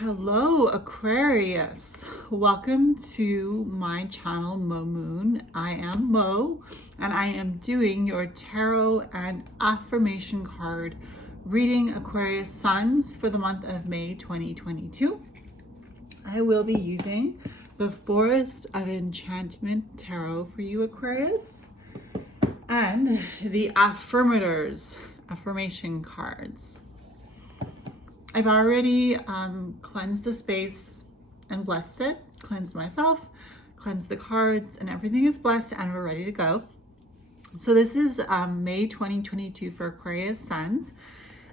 Hello Aquarius, welcome to my channel Mo Moon. I am Mo and I am doing your tarot and affirmation card reading Aquarius Suns for the month of May 2022. I will be using the Forest of Enchantment Tarot for you Aquarius and the Affirmators affirmation cards. I've already cleansed the space and blessed it, cleansed myself, cleansed the cards, and everything is blessed and we're ready to go. So this is May 2022 for Aquarius Suns,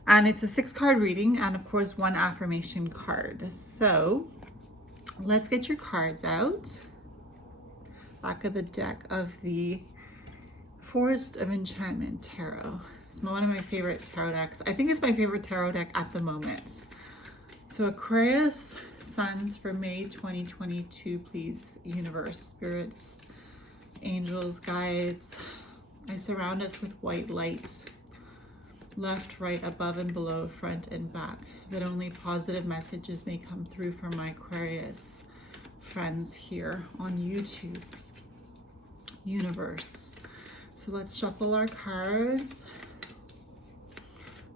and it's a 6-card reading and of course 1 affirmation card. So let's get your cards out. Back of the deck of the Forest of Enchantment Tarot. It's one of my favorite tarot decks. I think it's my favorite tarot deck at the moment. So Aquarius Suns for May 2022, please, universe, spirits, angels, guides. I surround us with white light, left, right, above and below, front and back, that only positive messages may come through from my Aquarius friends here on YouTube. Universe. So let's shuffle our cards.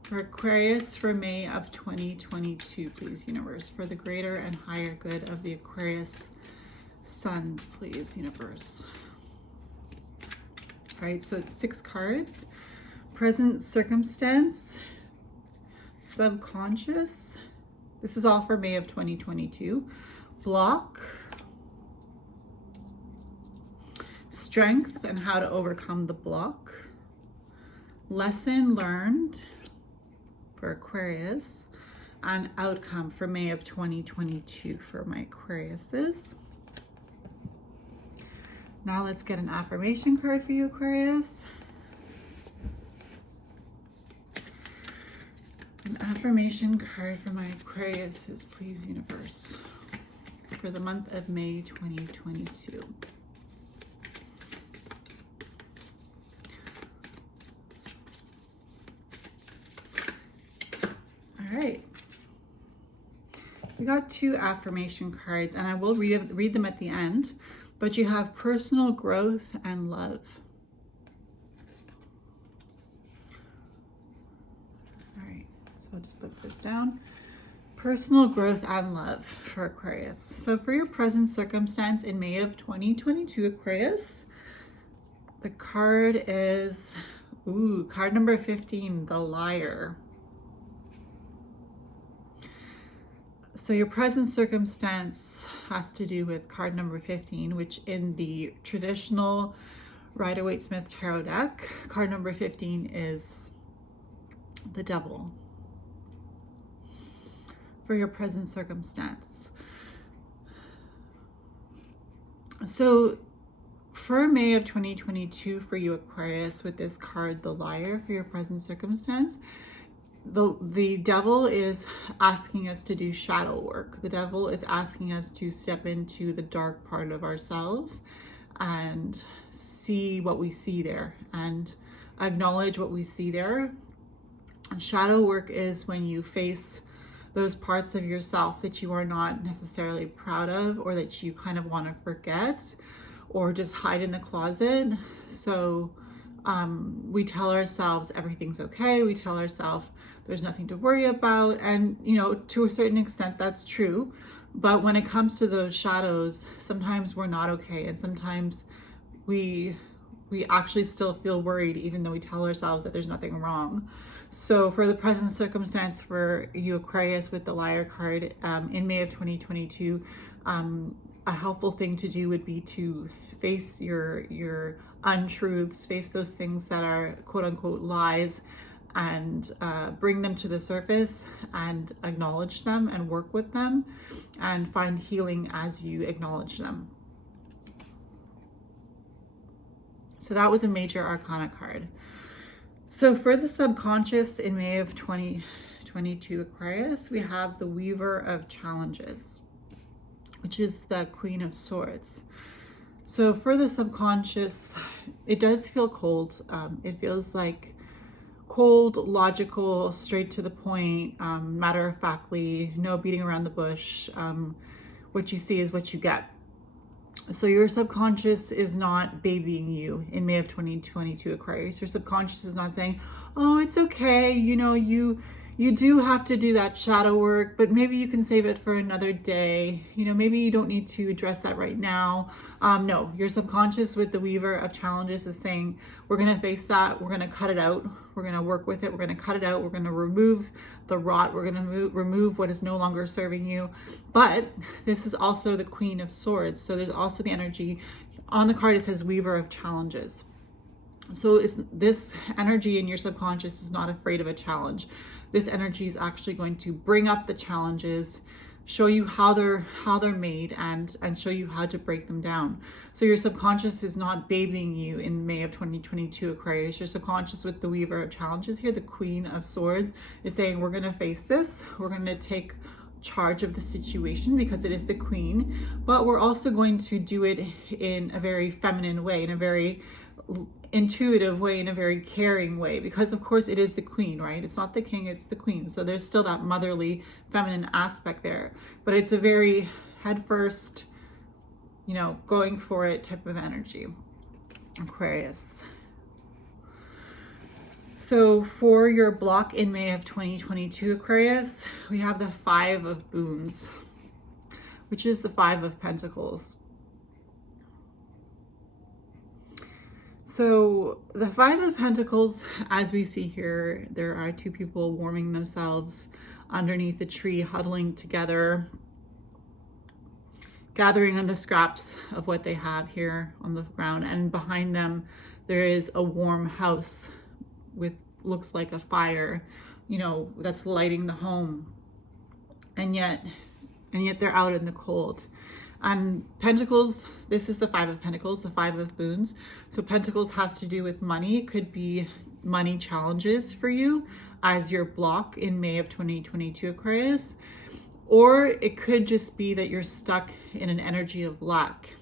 For Aquarius for May of 2022, please, universe, for the greater and higher good of the Aquarius Suns, please, universe. All right, so it's 6 cards. Present circumstance, subconscious. This is all for May of 2022. Block, strength and how to overcome the block. Lesson learned for Aquarius, and outcome for May of 2022 for my Aquariuses. Now let's get an affirmation card for you, Aquarius. An affirmation card for my Aquariuses, please, universe, for the month of May 2022. All right, we got 2 affirmation cards and I will read them at the end, but you have personal growth and love. All right, so I'll just put this down. Personal growth and love for Aquarius. So for your present circumstance in May of 2022, Aquarius, the card is, card number 15, the Liar. So your present circumstance has to do with card number 15, which in the traditional Rider-Waite-Smith tarot deck, card number 15 is the Devil for your present circumstance. So for May of 2022 for you Aquarius, with this card, the Liar, for your present circumstance, the devil is asking us to do shadow work. The devil is asking us to step into the dark part of ourselves and see what we see there and acknowledge what we see there. Shadow work is when you face those parts of yourself that you are not necessarily proud of, or that you kind of want to forget or just hide in the closet. So we tell ourselves everything's okay. We tell ourselves there's nothing to worry about. And, you know, to a certain extent, that's true. But when it comes to those shadows, sometimes we're not okay. And sometimes we actually still feel worried, even though we tell ourselves that there's nothing wrong. So for the present circumstance for you Aquarius with the Liar card in May of 2022, a helpful thing to do would be to face your untruths, face those things that are quote unquote lies, and bring them to the surface and acknowledge them and work with them and find healing as you acknowledge them. So that was a major arcana card. So for the subconscious in May of 2022 Aquarius, we have the Weaver of Challenges, which is the Queen of Swords. So for the subconscious, it does feel cold. It feels like cold, logical, straight to the point, matter-of-factly, no beating around the bush. What you see is what you get. So your subconscious is not babying you in May of 2022, Aquarius. Your subconscious is not saying, oh, it's okay, you do have to do that shadow work, but maybe you can save it for another day. Maybe you don't need to address that right now. No, your subconscious with the Weaver of Challenges is saying, we're going to face that. We're going to cut it out. We're going to work with it. We're going to cut it out. We're going to remove the rot. We're going to remove what is no longer serving you. But this is also the Queen of Swords. So there's also the energy on the card. It says Weaver of Challenges. So this energy in your subconscious is not afraid of a challenge. This energy is actually going to bring up the challenges, show you how they're made, and show you how to break them down. So your subconscious is not babying you in May of 2022, Aquarius. Your subconscious with the Weaver of Challenges here, the Queen of Swords, is saying we're going to face this. We're going to take charge of the situation because it is the Queen, but we're also going to do it in a very feminine way, in a very intuitive way, in a very caring way, because of course it is the Queen, right? It's not the King, it's the Queen. So there's still that motherly feminine aspect there, but it's a very head first, going for it type of energy, Aquarius. So for your block in May of 2022, Aquarius, we have the Five of Boons, which is the Five of Pentacles. So the Five of Pentacles, as we see here, there are two people warming themselves underneath a tree, huddling together, gathering on the scraps of what they have here on the ground. And behind them, there is a warm house with looks like a fire, that's lighting the home. And yet they're out in the cold. And Pentacles, this is the Five of Pentacles, the Five of Boons. So Pentacles has to do with money. It could be money challenges for you as your block in May of 2022, Aquarius. Or it could just be that you're stuck in an energy of lack.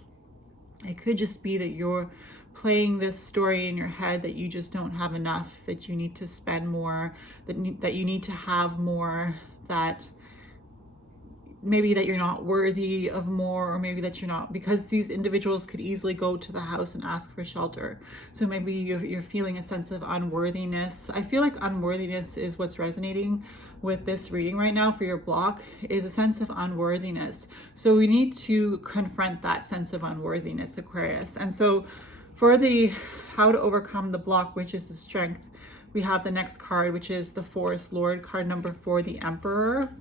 It could just be that you're playing this story in your head that you just don't have enough, that you need to spend more, that you need to have more, that maybe that you're not worthy of more, or maybe that you're not, because these individuals could easily go to the house and ask for shelter. So maybe you're feeling a sense of unworthiness. I feel like unworthiness is what's resonating with this reading right now for your block, is a sense of unworthiness. So we need to confront that sense of unworthiness, Aquarius. And so for the how to overcome the block, which is the strength, we have the next card, which is the Forest Lord, card number 4, the Emperor.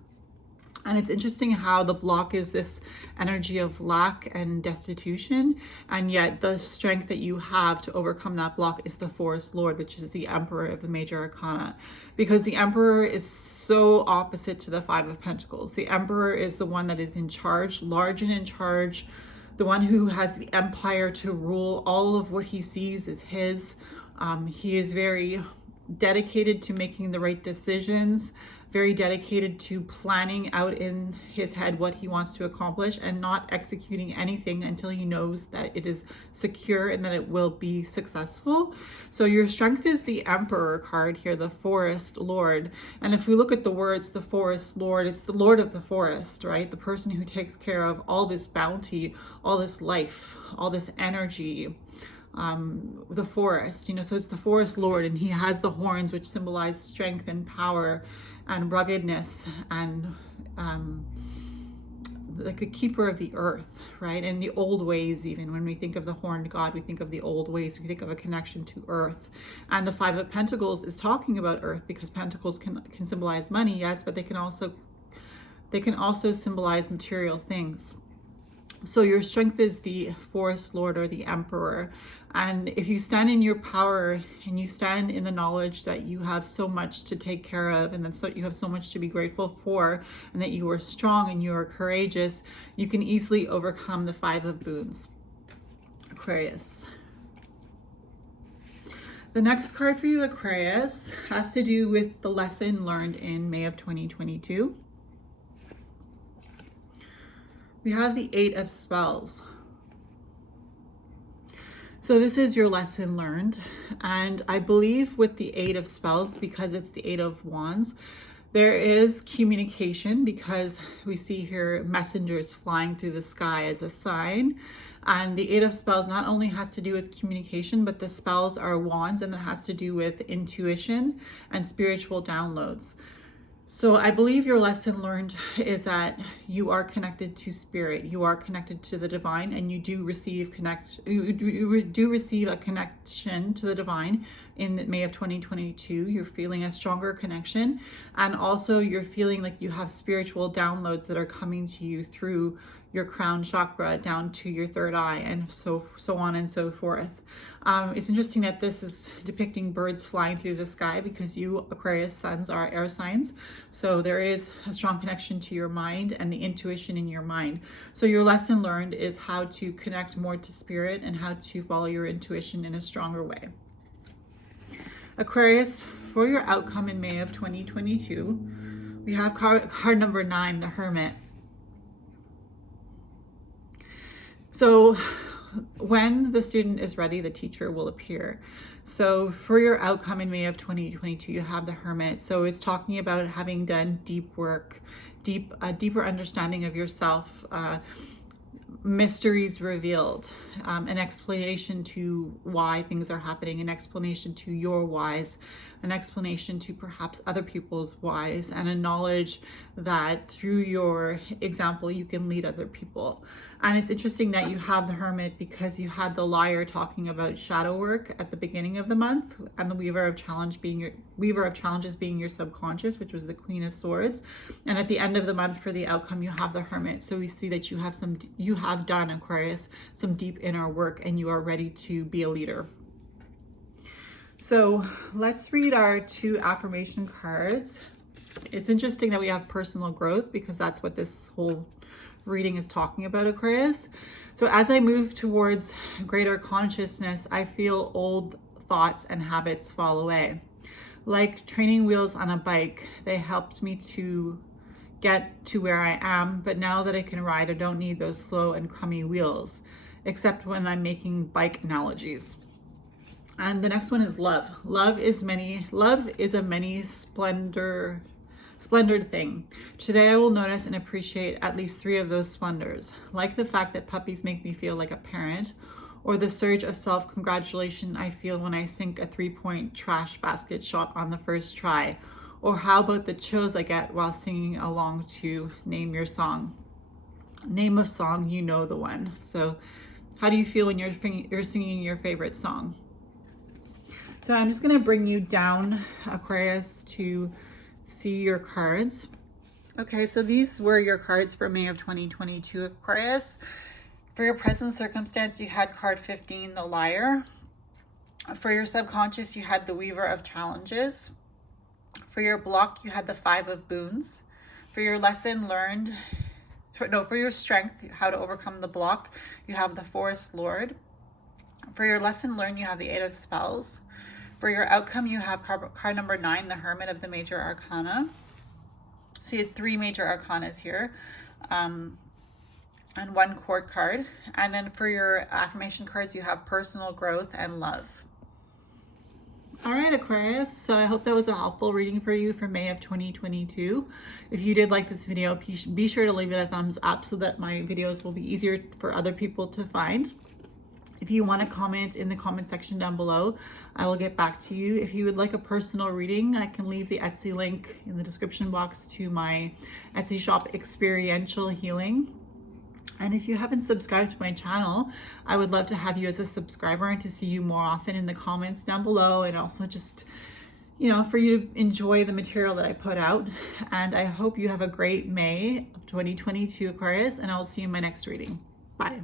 And it's interesting how the block is this energy of lack and destitution, and yet the strength that you have to overcome that block is the Forest Lord, which is the Emperor of the Major Arcana, because the Emperor is so opposite to the Five of Pentacles. The Emperor is the one that is in charge, large and in charge, the one who has the empire to rule. All of what he sees is his. He is very dedicated to making the right decisions, very dedicated to planning out in his head what he wants to accomplish and not executing anything until he knows that it is secure and that it will be successful. So your strength is the Emperor card here, the Forest Lord. And if we look at the words, the Forest Lord, it's the Lord of the forest, right? The person who takes care of all this bounty, all this life, all this energy, the forest, so it's the Forest Lord, and he has the horns, which symbolize strength and power and ruggedness, and like the keeper of the earth, right? And the old ways, even when we think of the horned god, we think of the old ways, we think of a connection to earth. And the Five of Pentacles is talking about earth, because pentacles can symbolize money, yes, but they can also symbolize material things. So your strength is the Forest Lord, or the Emperor. And if you stand in your power and you stand in the knowledge that you have so much to take care of, and that you have so much to be grateful for, and that you are strong and you are courageous, you can easily overcome the Five of Boons, Aquarius. The next card for you, Aquarius, has to do with the lesson learned in May of 2022. We have the Eight of Spells. So this is your lesson learned. And I believe with the Eight of Spells, because it's the Eight of Wands, there is communication, because we see here messengers flying through the sky as a sign. And the Eight of Spells not only has to do with communication, but the spells are wands, and it has to do with intuition and spiritual downloads. So I believe your lesson learned is that you are connected to spirit, you are connected to the divine, and you do receive a connection to the divine in May of 2022. You're feeling a stronger connection, and also you're feeling like you have spiritual downloads that are coming to you through your crown chakra down to your third eye, and so on and so forth. It's interesting that this is depicting birds flying through the sky, because you Aquarius suns are air signs. So there is a strong connection to your mind and the intuition in your mind. So your lesson learned is how to connect more to spirit and how to follow your intuition in a stronger way. Aquarius, for your outcome in May of 2022, we have card number 9, the Hermit. So when the student is ready, the teacher will appear. So for your outcome in May of 2022, you have the Hermit. So it's talking about having done deep work, a deeper understanding of yourself, mysteries revealed, an explanation to why things are happening, an explanation to your whys, an explanation to perhaps other people's whys, and a knowledge that through your example you can lead other people. And it's interesting that you have the Hermit, because you had the Liar talking about shadow work at the beginning of the month, and the Weaver of Challenges being your subconscious, which was the Queen of Swords. And at the end of the month for the outcome, you have the Hermit. So we see that you have done, Aquarius, some deep inner work, and you are ready to be a leader. So let's read our 2 affirmation cards. It's interesting that we have personal growth, because that's what this whole reading is talking about, Aquarius. So as I move towards greater consciousness, I feel old thoughts and habits fall away. Like training wheels on a bike, they helped me to get to where I am, but now that I can ride, I don't need those slow and crummy wheels, except when I'm making bike analogies. And the next one is love. Love is a many splendored thing. Today I will notice and appreciate at least 3 of those splendors, like the fact that puppies make me feel like a parent, or the surge of self-congratulation I feel when I sink a 3-point trash basket shot on the first try, or how about the chills I get while singing along to Name Your Song. Name of song, you know the one. So how do you feel when you're singing your favorite song? So I'm just going to bring you down, Aquarius, to see your cards. Okay, so these were your cards for May of 2022, Aquarius. For your present circumstance, you had card 15, the Liar. For your subconscious, you had the Weaver of Challenges. For your block, you had the 5 of Boons. For your lesson learned, for your strength, how to overcome the block, you have the Forest Lord. For your lesson learned, you have the 8 of Spells. For your outcome, you have card number 9, the Hermit of the Major Arcana. So you had 3 major arcanas here, and 1 court card. And then for your affirmation cards, you have personal growth and love. All right, Aquarius, so I hope that was a helpful reading for you for May of 2022. If you did like this video, be sure to leave it a thumbs up so that my videos will be easier for other people to find. If you want to comment in the comment section down below, I will get back to you. If you would like a personal reading, I can leave the Etsy link in the description box to my Etsy shop, Experiential Healing. And if you haven't subscribed to my channel, I would love to have you as a subscriber and to see you more often in the comments down below, and also just, for you to enjoy the material that I put out. And I hope you have a great May of 2022, Aquarius, and I will see you in my next reading. Bye.